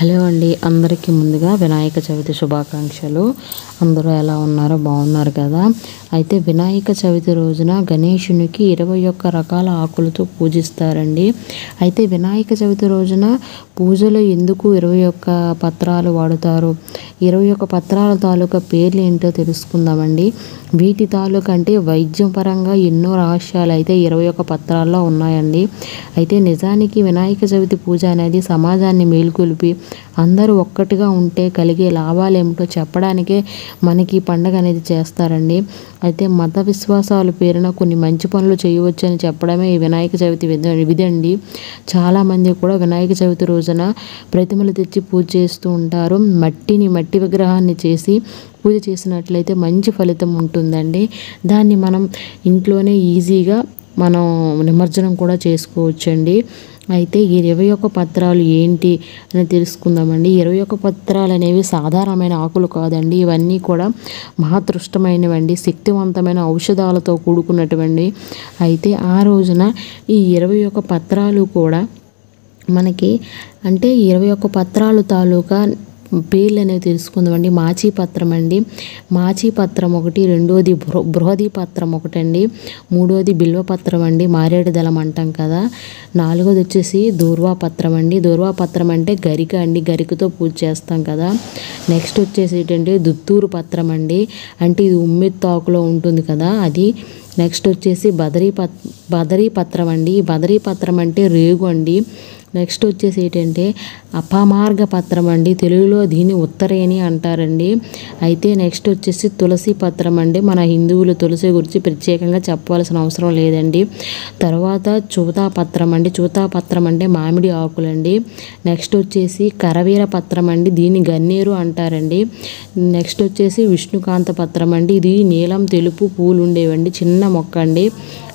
Hello అండి, అందరికీ ముందుగా వినాయక చవితి శుభాకాంక్షలు. అందరూ ఎలా ఉన్నారో బాగున్నారు కదా. అయితే వినాయక చవితి రోజున గణేశునికి 21 రకాల ఆకులతో పూజిస్తారండి. అయితే వినాయక చవితి రోజున పూజలో ఎందుకు 21 పత్రాలు వాడుతారు, 21 పత్రాల తాలూకా పేర్లు ఏంటో తెలుసుకుందామండి. వీటి తాలూకా అంటే వైద్యం పరంగా ఎన్నో రహస్యాలు అయితే 21 పత్రాల్లో ఉన్నాయండి. అయితే నిజానికి వినాయక చవితి పూజ అనేది సమాజాన్ని మేల్కొల్పి అందరూ ఒక్కటిగా ఉంటే కలిగే లాభాలు ఏమిటో చెప్పడానికే మనకి ఈ పండుగ అనేది చేస్తారండి. అయితే మత విశ్వాసాల పేరున కొన్ని మంచి పనులు చేయవచ్చని చెప్పడమే ఈ వినాయక చవితి విధండి. చాలామంది కూడా వినాయక చవితి రోజున ప్రతిమలు తెచ్చి పూజ చేస్తూ ఉంటారు. మట్టి విగ్రహాన్ని చేసి పూజ చేసినట్లయితే మంచి ఫలితం ఉంటుందండి. దాన్ని మనం ఇంట్లోనే ఈజీగా మనం నిమజ్జనం కూడా చేసుకోవచ్చండి. అయితే ఈ 21 పత్రాలు ఏంటి అని తెలుసుకుందామండి. 21 పత్రాలు అనేవి సాధారణమైన ఆకులు కాదండి. ఇవన్నీ కూడా మహాతృష్టమైనవండి, శక్తివంతమైన ఔషధాలతో కూడుకున్నటువంటి. అయితే ఆ రోజున ఈ 21 పత్రాలు కూడా మనకి అంటే 21 పత్రాలు తాలూకా పేర్లు అనేవి తెలుసుకుందామండి. మాచీపత్రం అండి, మాచీపత్రం ఒకటి, రెండోది బృహదీ పత్రం ఒకటండి, మూడోది బిల్వపత్రం అండి, మారేడు దళం అంటాం కదా, నాలుగోది వచ్చేసి దూర్వాపత్రం అండి. దూర్వాపత్రం అంటే గరిక అండి, గరికతో పూజ చేస్తాం కదా. నెక్స్ట్ వచ్చేసి ఏంటంటే దుత్తూరు పత్రం అండి, అంటే ఇది ఉమ్మెత్తాకులో ఉంటుంది కదా అది. నెక్స్ట్ వచ్చేసి బదరీ పత్రం అండి. బదరీ పత్రం అంటే రేగు అండి. నెక్స్ట్ వచ్చేసి ఏంటంటే అపమార్గ పత్రం అండి, తెలుగులో దీన్ని ఉత్తరేణి అంటారండి. అయితే నెక్స్ట్ వచ్చేసి తులసి పత్రం అండి. మన హిందువులు తులసి గురించి ప్రత్యేకంగా చెప్పవలసిన అవసరం లేదండి. తర్వాత చూతాపత్రం అండి. చూతాపత్రం అంటే మామిడి ఆకులండి. నెక్స్ట్ వచ్చేసి కరవీర పత్రం అండి, దీన్ని గన్నేరు అంటారండి. నెక్స్ట్ వచ్చేసి విష్ణుకాంత పత్రం అండి, ఇది నీలం తెలుపు పూలు ఉండేవండి, చిన్న మొక్క అండి.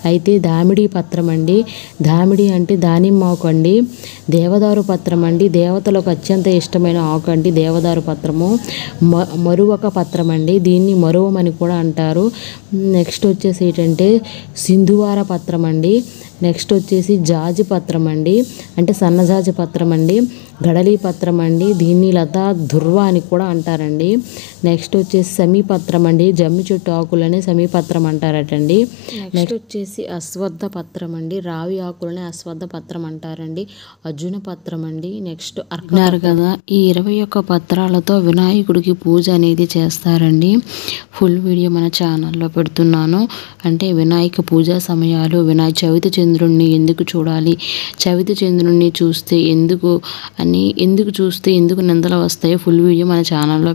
అయితే దామిడి పత్రం అండి, దామిడి అంటే దానిమ్మ ఆకు అండి. దేవదారు పత్రం అండి, దేవతలకు అత్యంత ఇష్టమైన ఆకు అండి దేవదారు పత్రము. మరువక పత్రం అండి, దీన్ని మరువమని కూడా అంటారు. నెక్స్ట్ వచ్చేసి ఏంటంటే సింధువార పత్రం అండి. నెక్స్ట్ వచ్చేసి జాజి పత్రం అండి, అంటే సన్నజాజి పత్రం అండి. గడలి పత్రం అండి, దీన్ని లతా దుర్వ అని కూడా అంటారండి. నెక్స్ట్ వచ్చేసి సమీపత్రం అండి, జమ్మి చెట్టు ఆకులని సమీపత్రం అంటారటండి. నెక్స్ట్ వచ్చేసి అశ్వత్థ పత్రం అండి, రావి ఆకులని అశ్వత్థ పత్రం అంటారండి. అర్జున పత్రం అండి. నెక్స్ట్ అన్నారు కదా, ఈ 21 పత్రాలతో వినాయకుడికి పూజ అనేది చేస్తారండి. ఫుల్ వీడియో మన ఛానల్లో పెడుతున్నాను. అంటే వినాయక పూజా సమయాలు, వినాయక చవితి చంద్రుణ్ణి ఎందుకు చూడాలి, చవితి చంద్రుణ్ణి చూస్తే ఎందుకు నిందలు వస్తాయో ఫుల్ వీడియో మన ఛానల్లో